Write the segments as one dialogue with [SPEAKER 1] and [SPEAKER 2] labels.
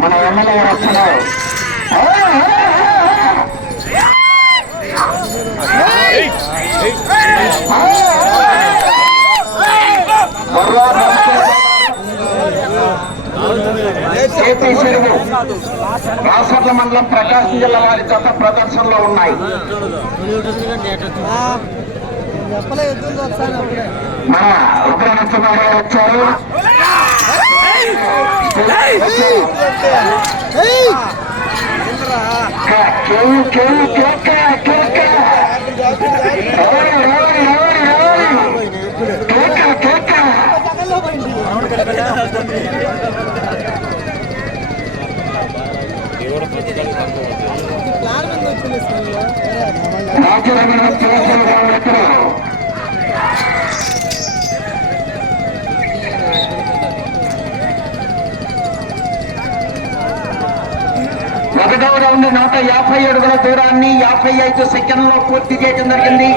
[SPEAKER 1] మన ఎమ్మెల్యే గారు వస్తున్నారు ఆ, రాసర్ల మండలం ప్రకాశం జిల్లా వారి జత ప్రదర్శనలో ఉన్నాయి మన ఉగ్రనరసింహారావు వచ్చారు కేవ్ కేవ్ కేక కేక ఓయ్ ఓయ్ ఓయ్ ఓయ్ కేక కేక రాజరమణ కేశవ గారు ఎక్కడ ఒకటవ నుండి నూట యాభై అడుగుల దూరాన్ని యాభై ఐదు సెకండ్లో పూర్తి చేయడం జరిగింది.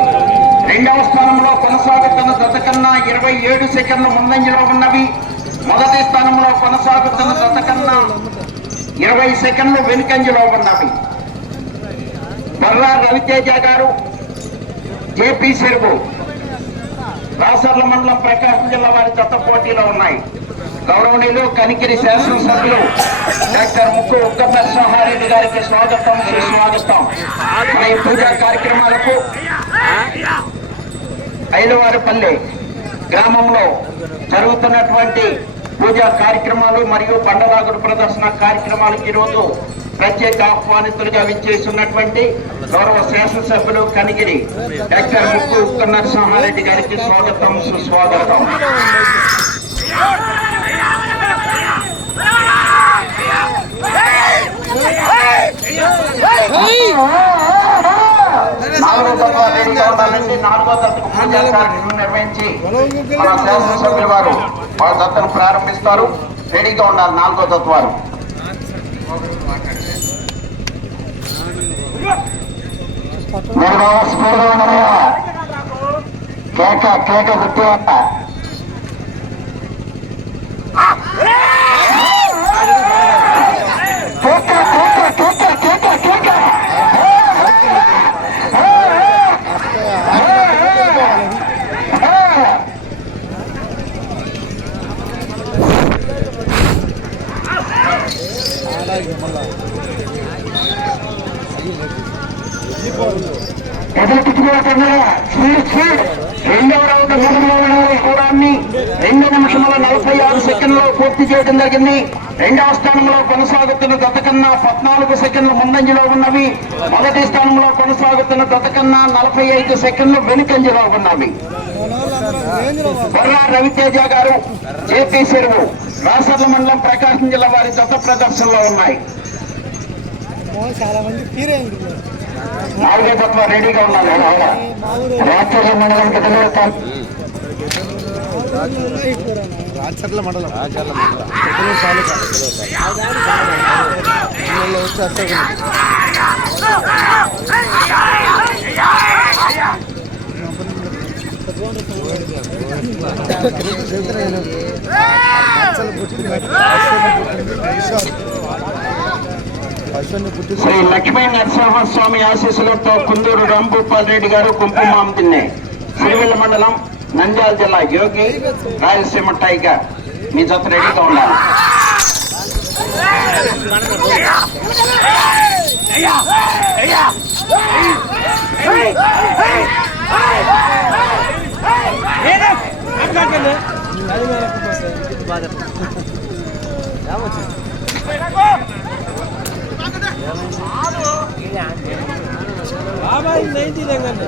[SPEAKER 1] రెండవ స్థానంలో కొనసాగుతున్న దశ కన్నా ఇరవై ఏడు సెకండ్ల ముందంజలో ఉన్నవి. మొదటి స్థానంలో కొనసాగుతున్న దశ కన్నా ఇరవై సెకండ్లు వెనుకంజలో ఉన్నవి. బర్రా రవితేజ గారు జేపీ చెరువు రాసర్ల మండలం ప్రకాశం జిల్లా వారి జత పోటీలో ఉన్నాయి. గౌరవనీయులు కనికిరి శాసనసభ్యులు డాక్టర్ ముక్కు ఉక్కపరసింహారెడ్డి గారికి స్వాగతం సుస్వాగతం. మన ఈ పూజా కార్యక్రమాలకు ఐలవారిపల్లి గ్రామంలో జరుగుతున్నటువంటి పూజా కార్యక్రమాలు మరియు బండలాగుడు ప్రదర్శన కార్యక్రమాలకు ఈరోజు ప్రత్యేక ఆహ్వానితులుగా విచ్చేస్తున్నటువంటి గౌరవ శాసనసభ్యులు కనిగిరి డాక్టర్ ముక్కు ఉక్క నరసింహారెడ్డి గారికి స్వాగతం సుస్వాగతం. నాలుగో తత్వ నాలుగో తత్వకు నిర్వహించి మన శాసనసభ్యుల వారు వారి దత్తను ప్రారంభిస్తారు రెడీగా ఉండాలి నాలుగో తత్వాలు మీరు కేక కేక గుర్తు కేక కేక కేక కేక కేక రెండవ రౌండ్ మూడు కూడాన్ని రెండు నిమిషముల నలభై ఆరు సెకండ్లో పూర్తి చేయడం జరిగింది. రెండవ స్థానంలో కొనసాగుతున్న గత కన్నా పద్నాలుగు సెకండ్లు ముందంజలో ఉన్నవి. మొదటి స్థానంలో కొనసాగుతున్న గత కన్నా నలభై ఐదు సెకండ్లు వెనుకంజలో ఉన్నవి. బొర్రా రవితేజ గారు జేపీ చెరువు రాసర్ల మండలం ప్రకాశం జిల్లా వారి జత ప్రదర్శనలో ఉన్నాయి.
[SPEAKER 2] చాలా
[SPEAKER 1] నాలుగో తత్వ రెడీగా ఉన్నారు. రాష్ట్ర మండలం కింద
[SPEAKER 2] రాచర్ల మండలం. రాచర్ల మండలం. తాలూకా. వచ్చి
[SPEAKER 1] శ్రీ లక్ష్మీ నరసింహస్వామి ఆశీస్సులతో కుందూరు రాంభూపాల్ రెడ్డి గారు కుంకుమాం తిన్నే. సిరివెల్ల మండలం నంద్యాల జిల్లా యోగి రాయలసీమ టైగర్. మీ జత రెడీగా ఉండాలి.
[SPEAKER 2] బాబాయ్ నైన్టీ రంగండి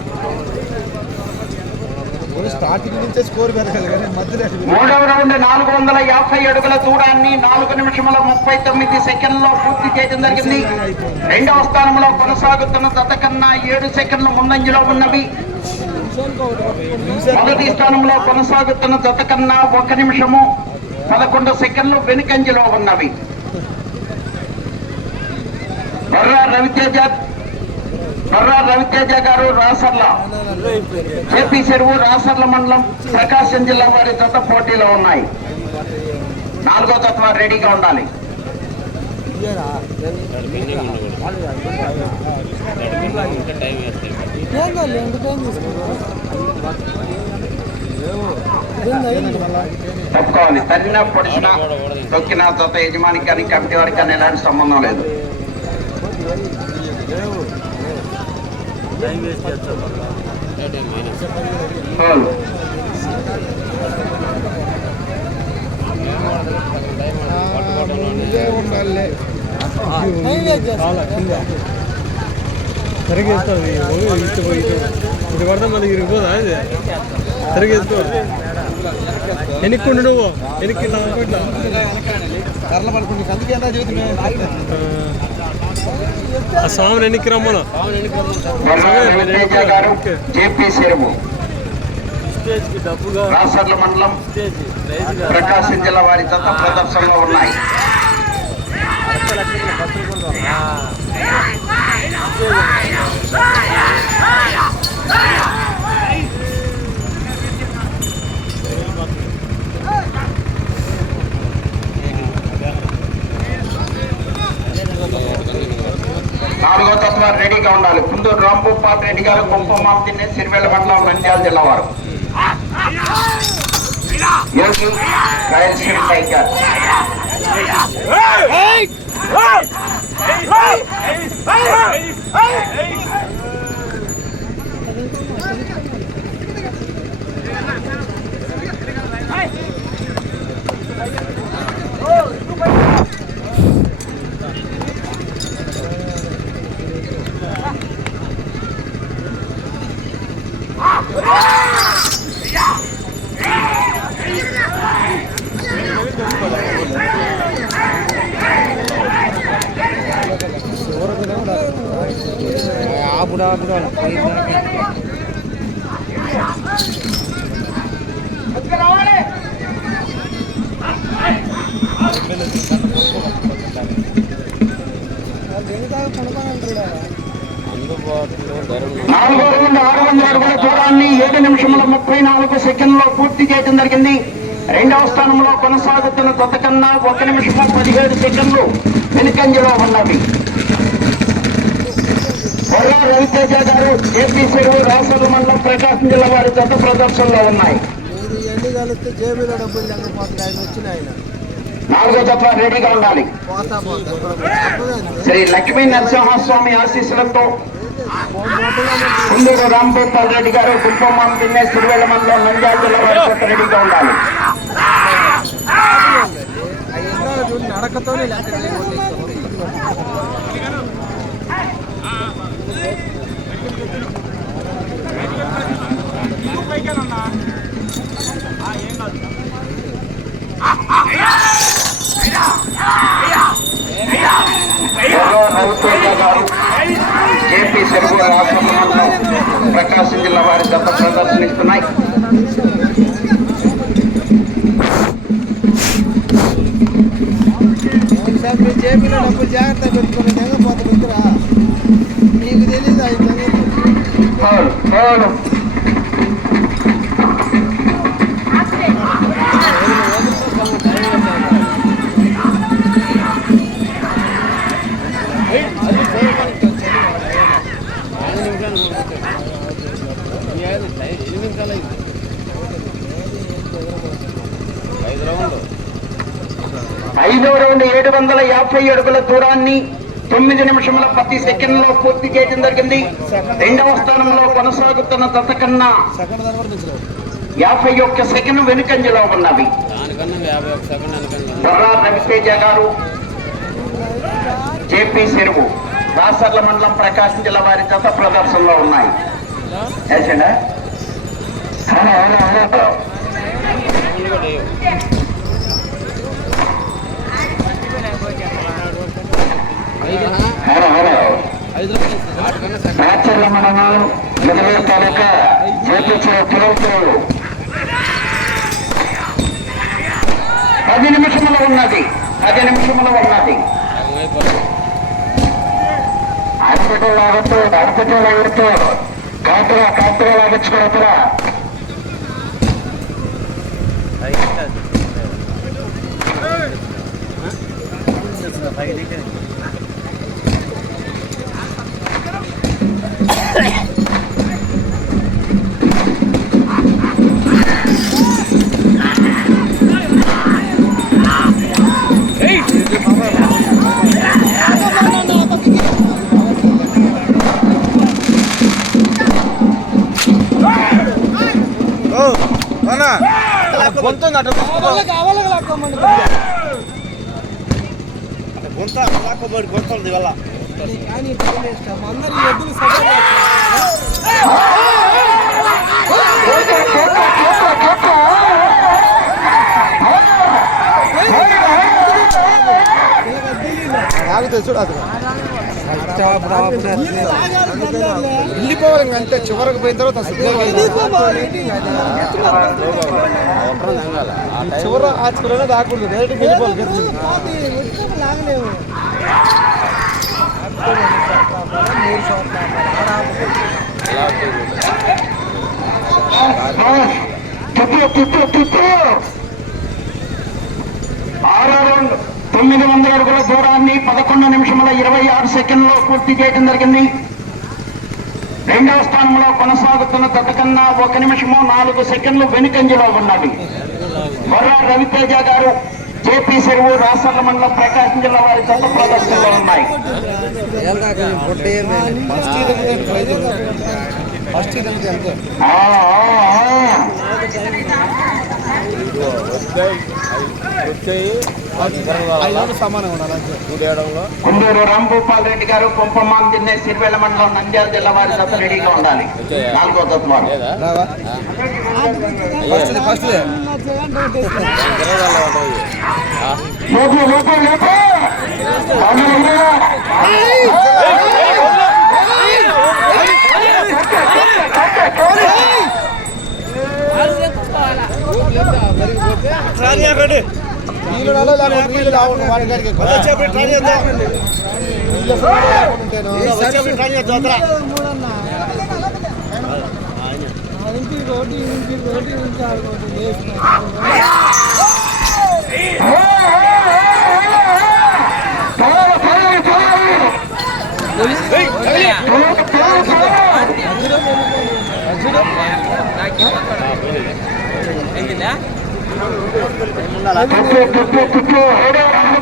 [SPEAKER 1] మూడవ రౌండ్ నాలుగు వందల యాభై అడుగుల దూరాన్ని నాలుగు నిమిషముల ముప్పై తొమ్మిది సెకండ్లో పూర్తి చేయడం జరిగింది. రెండవ స్థానంలో కొనసాగుతున్న జత కన్నా ఏడు సెకండ్ల ముందంజలో ఉన్నవి. మొదటి స్థానంలో కొనసాగుతున్న జత కన్నా ఒక నిమిషము పదకొండు సెకండ్లు వెనుకంజలో ఉన్నవి. రవితేజ బర్రా రవితేజ గారు రాసర్ల. జేపీ చెరువు రాసర్ల మండలం ప్రకాశం జిల్లా వారి జత పోటీలో ఉన్నాయి. నాలుగో తత్వ రెడీగా ఉండాలి. తప్పుకోవాలి. తల్లిన పొడిచిన తొక్కిన జత యజమానికి కానీ కమిటీ వారికి కానీ ఎలాంటి సంబంధం లేదు. అవును.
[SPEAKER 2] తిరిగేస్తుంది ఇటు పోయి ఇటు పడతా పడితే ఇరిగిపోదా ఇది తిరిగేసుకో ఎన్నిక్కుండు నువ్వు ఎన్నికి ఇట్లా ఇట్లా కర్ల పడుకుంది అందుకే ఎంత స్వామిని ఎన్నికి రమ్మను?
[SPEAKER 1] రాసర్ల మండలం ప్రకాశం జిల్లా వారి జత ప్రదర్శనలో ఉన్నాయి. ఉండాలి కుందూరు రాంభూపాల్ రెడ్డి గారు కుంభమామ తిన్నే సిరివెల్ల మండలం నంద్యాల జిల్లా వారు Hey! Hey!
[SPEAKER 2] Hey! Hey!
[SPEAKER 1] నాలుగో రౌండ్ ఆరు వందల అడుగుల దూరాన్ని ఏడు నిమిషముల ముప్పై నాలుగు సెకండ్లో పూర్తి చేయడం జరిగింది రెండవ స్థానంలో కొనసాగుతున్న కొత్త కన్నా ఒక నిమిషము పదిహేడు సెకండ్లు వెనుకంజలో ఉన్నవి. బొర్రా రవితేజ గారు ఏపీ చెరువు రాసల మండలం ప్రకాశం జిల్లా వారి జత ప్రదర్శనలో ఉన్నాయి
[SPEAKER 2] మీరు ఎన్ని జేబులో డబ్బులు
[SPEAKER 1] నాలుగో జత రెడీగా ఉండాలి శ్రీ లక్ష్మీ నరసింహస్వామి ఆశీస్సులతో కుందూరు రాంభూపాల్ రెడ్డి గారు కుటుంబం తిన్నే సిరివేల మండలం నంద్యాల జిల్లా వారి జత రెడీగా ఉండాలి
[SPEAKER 2] అవి చూడండి నడకతోనే
[SPEAKER 1] ఏపీ రవితేజ రాష్ట్ర ప్రకాశం జిల్లా వారి జత ప్రదర్శనిస్తున్నాయి.
[SPEAKER 2] మీ జేబులో డబ్బులు జాగ్రత్త పెట్టుకుని లేకపోతే మీకు తెలియదు ఆయన
[SPEAKER 1] వందల యాభై అడుగుల దూరాన్ని తొమ్మిది నిమిషముల పది సెకండ్లో పూర్తి చేయడం జరిగింది. రెండవ స్థానంలో కొనసాగుతున్న దశ కన్నా యాభై ఒక్క సెకండ్ వెనుకంజలో ఉన్నవి. బొర్రా రవితేజ గారు జేపీ చెరువు దాసర్ల మండలం ప్రకాశం జిల్లా వారి జత ప్రదర్శనలో ఉన్నాయి. మండలం ఎదురు తాలూకా చేపించిన పిలుపులు పది నిమిషములు ఉన్నది. పది నిమిషములు ఉన్నది.
[SPEAKER 3] హాస్పిటల్ అయిపోతుంది
[SPEAKER 1] హాస్పిటల్ ఆగుతూ హాస్పిటల్ ఆగుతూ కాతురా కాతురా లాగించుకోవతురా
[SPEAKER 2] గొంత అవలగ లాక్కోమండి
[SPEAKER 4] గుంత లాక్కోబడి గుంతుంది వల్ల
[SPEAKER 2] కానీ భయం వేస్తాం అందరూ ఎద్దులు సపోర్ట్ ఆగుతుంది చూడు అసలు వెళ్ళిపోవాలి అంటే చివరికి పోయిన తర్వాత చివర ఆ చివరనే దాకూడదు డైరెక్ట్ వెళ్ళిపోవాలి. గెలిచి. మూడు
[SPEAKER 1] తిప్పు తిప్పు ఆరో రౌండ్ తొమ్మిది వందల అడుగుల దూరాన్ని పదకొండు నిమిషముల ఇరవై ఆరు సెకండ్లో పూర్తి చేయడం జరిగింది. రెండవ స్థానంలో కొనసాగుతున్న గత కన్నా ఒక నిమిషము నాలుగు సెకండ్లు వెనుకంజలో ఉన్నది బొర్రా రవితేజ గారు జేపీ చెరువు రాష్ట్రాల మండలం ప్రకాశం జిల్లా వారి జత ప్రదర్శనలో ఉన్నాయి. ఆ.
[SPEAKER 3] వచ్చాయి.
[SPEAKER 2] సమానంగా ఉండాలి?
[SPEAKER 1] రాంభూపాల్ రెడ్డి గారు కుంభమాం దిన్నే సిరివేల మండలం నంద్యాల జిల్లా వారి జత రెడీగా ఉండాలి. నాలుగో తత్వాలు. లోపు
[SPEAKER 2] నీళ్ళు నీళ్ళు రావడం వాడి ఉంటేను.
[SPEAKER 1] ఏడో రౌండ్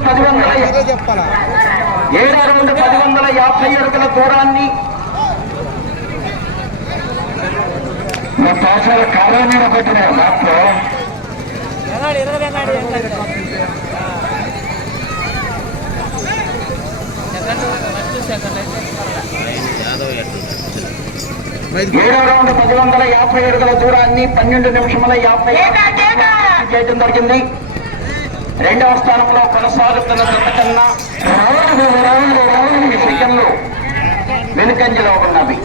[SPEAKER 1] పది వందల ఏడో రౌండ్ పది వందల యాభై అడుగుల దూరాన్ని మా పాఠశాల మీద పెట్టినారు దాంట్లో
[SPEAKER 3] యాదవ్
[SPEAKER 1] ఏడో రౌండ్ పది వందల యాభై అడుగుల దూరాన్ని పన్నెండు నిమిషముల యాభై చేయడం జరిగింది. రెండవ స్థానంలో కొనసాగుతున్న జత కన్నా నాలుగు రౌండ్లు రౌండ్ సెకండ్లు వెనుకంజలో ఉన్నవి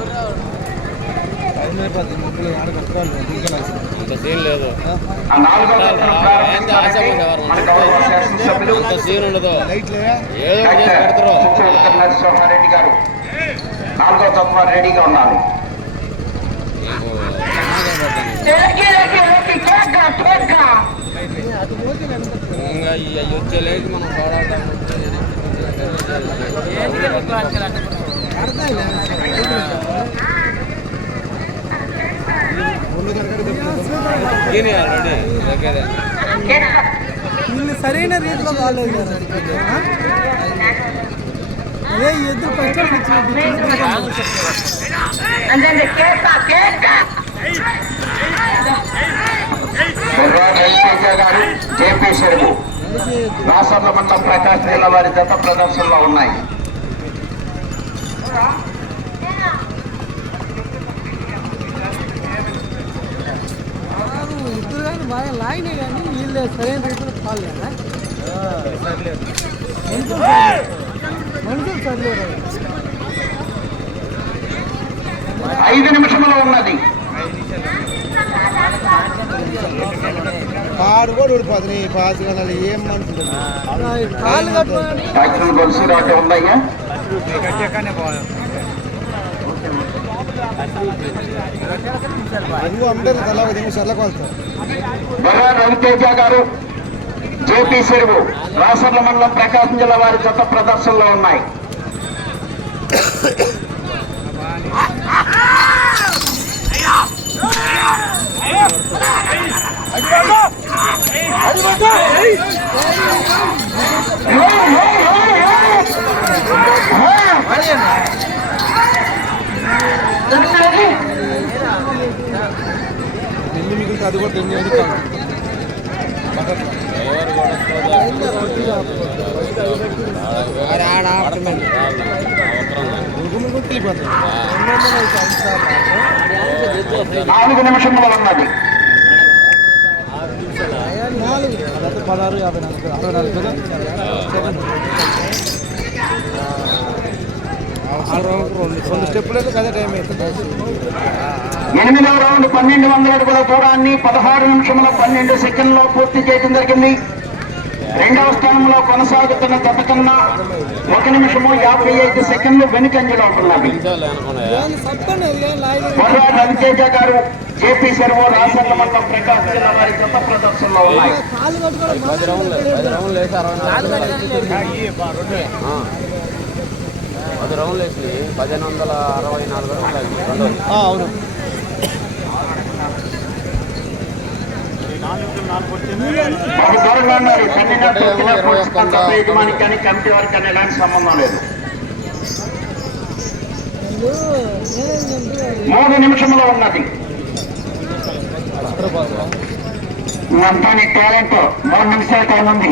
[SPEAKER 3] సీన్ లేదు.
[SPEAKER 1] ఆ? నాలుగో జతను ప్రారంభిస్తారంటే మన గౌరవ శాసనసభ్యులు
[SPEAKER 3] అంత సీన్ ఉండదు.
[SPEAKER 2] లైట్లే
[SPEAKER 3] ఏదో ఒకటి చేసి పెడతారు
[SPEAKER 1] చిత్తూరు నరసింహారెడ్డి గారు నాలుగో తత్వ రెడీగా ఉండాలి.
[SPEAKER 3] ఇంకా ఈ అవి వచ్చే లేక మనం పోరాటం.
[SPEAKER 2] వీళ్ళు సరైన రేట్లో కాలేదు కదా.
[SPEAKER 1] గారు జేపీ చెరువు రాసర్ల మండలం ప్రకాశ్ జిల్లా వారి జత ప్రదర్శనలో ఉన్నాయి
[SPEAKER 2] ఇద్దరు కానీ బాగా లాగినాయి కానీ వీళ్ళు సరైన రీతిలో పాలేదా మనుషులు సరిలేరు.
[SPEAKER 1] ఐదు నిమిషంలో ఉన్నది.
[SPEAKER 2] కాడు కూడా ఊడిపోతుంది. ఈ పాసి కనాలి ఏం మనుషులు? కాళ్ళు కట్టుకోండి
[SPEAKER 1] యాక్షన్ గొలుసు రాట ఉన్నాయా?
[SPEAKER 2] అది అమ్మేది తల ఒక నిమిషాల కొలుతాం
[SPEAKER 1] బొర్రా రవితేజ గారు జేపీ చెరువు రాసర్ల మండలం ప్రకాశం జిల్లా వారి జత ప్రదర్శనలో ఉన్నాయి
[SPEAKER 2] ఢిల్లీ మిగిలితే అది కూడా ఢిల్లీ అని కాదు
[SPEAKER 1] నాలుగు నిమిషంలో ఉన్నది
[SPEAKER 2] అదంతా పదహారు యాభై నాలుగు అరవై నాలుగు కదా రెండు స్టెప్పులు కదా టైం అవుతుంది.
[SPEAKER 1] ఎనిమిదవ రౌండ్ పన్నెండు వందల అడుగుల దూరాన్ని పదహారు నిమిషంలో పన్నెండు సెకండ్లో పూర్తి చేయడం జరిగింది. రెండవ స్థానంలో కొనసాగుతున్న జత కన్నా ఒక నిమిషము యాభై ఐదు సెకండ్లు వెనుకంజలో బొర్రా రవితేజ గారు జేపీ చెరువు రాసర్ల మండలం ప్రకాశం జిల్లా వారి జత ప్రదర్శనలో ఉన్నాయి.
[SPEAKER 3] పది రౌండ్లు వేసి పదిహేను వందల అరవై నాలుగు రౌండ్లు
[SPEAKER 2] అవును
[SPEAKER 1] కమిటీ వారికి ఎలాంటి సంబంధం లేదు మూడు నిమిషంలో ఉన్నది. నీ టాలెంట్ మూడు నిమిషాల టైం ఉంది.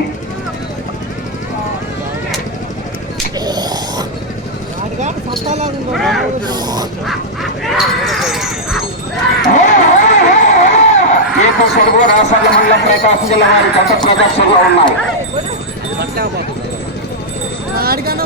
[SPEAKER 1] ఏపీ సరుగు రాసర్ల మండలం ప్రకాశం జిల్లా వారి గత ప్రదర్శనలో ఉన్నాయి
[SPEAKER 2] ఆడికన్నా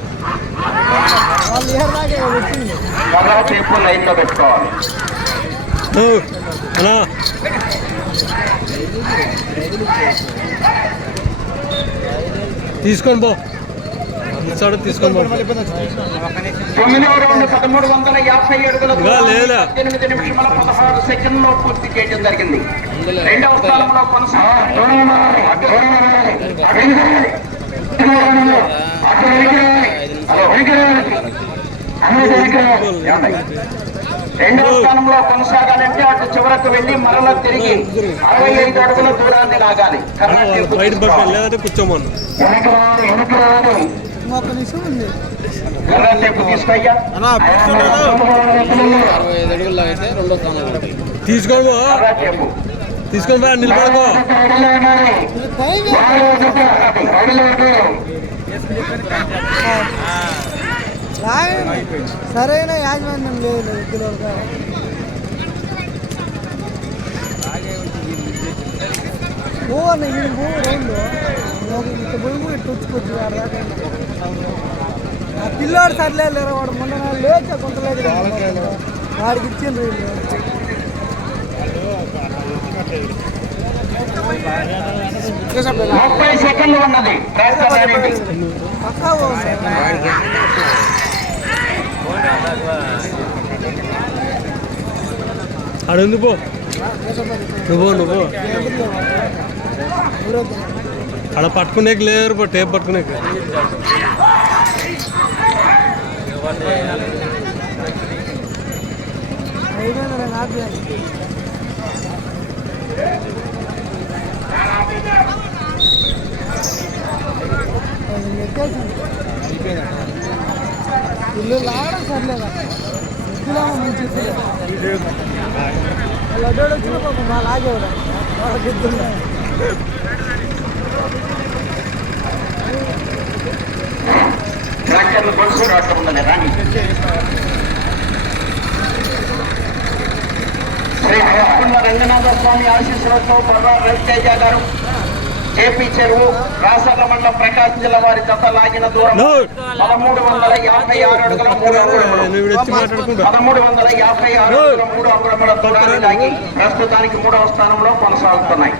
[SPEAKER 2] వాళ్ళు ఏ లాగే
[SPEAKER 1] పెట్టుకోవాలి
[SPEAKER 3] తీసుకొని పో ఇచ్చాడు తీసుకొని పో
[SPEAKER 1] తొమ్మిదవ రౌండ్ పదమూడు వందల యాభై అడుగుల
[SPEAKER 3] ఇంకా లేదా?
[SPEAKER 1] ఎనిమిది నిమిషముల పదహారు సెకండ్లో పూర్తి చేయడం జరిగింది రెండవ స్థానంలో రెండవ స్థానంలో కొనసాగాలంటే అటు చివరకు వెళ్ళి మరలా తిరిగి అరవై ఐదు అడుగుల దూరాన్ని లాగాలి.
[SPEAKER 5] తీసుకొని పో. నిలబడుకో.
[SPEAKER 2] సరైన యాజమాన్యం లేదు ఇద్దరు అన్న ఈ పో రెండు. ఇంత పోయి కూడా ఇట్లా వచ్చుకోవచ్చు వాడు ఆ పిల్లోడు సర్లేదు లేరా వాడు మొన్న నాడు లేచా కొంత లేదు వాడికి ఇచ్చిండ్రు వీళ్ళు.
[SPEAKER 1] ముప్పై సెకండ్లు ఉన్నది. ప్రయత్నాలండి
[SPEAKER 2] పక్కా
[SPEAKER 5] పో. నువ్వు నువ్వు. అక్కడ పట్టుకునేకి లేరు పో టేప్ పట్టుకునేకి.
[SPEAKER 2] నాకు ఇల్లు లాగడం సర్లేదా ఇల్లులేమో మంచి వాళ్ళు వచ్చిన పాపం మా లాగేవాడు వాళ్ళకి ఇద్దరు
[SPEAKER 1] ట్రాక్టర్లు కొలుసు రావటం ఉందని శ్రీ హరికున్న రంగనాథ స్వామి ఆశీస్సులతో బర్రా రవితేజ గారు కేపీ చెరువు రాసర్ల మండలం ప్రకాశం జిల్లా వారి జత లాగిన దూరం. పదమూడు వందల యాభై ఆరు అడుగుల మూడు అంగుళములు పదమూడు వందల యాభై ఆరు అడుగుల మూడు అంగుళముల దూరాన్ని లాగి ప్రస్తుతానికి మూడవ స్థానంలో కొనసాగుతున్నాయి.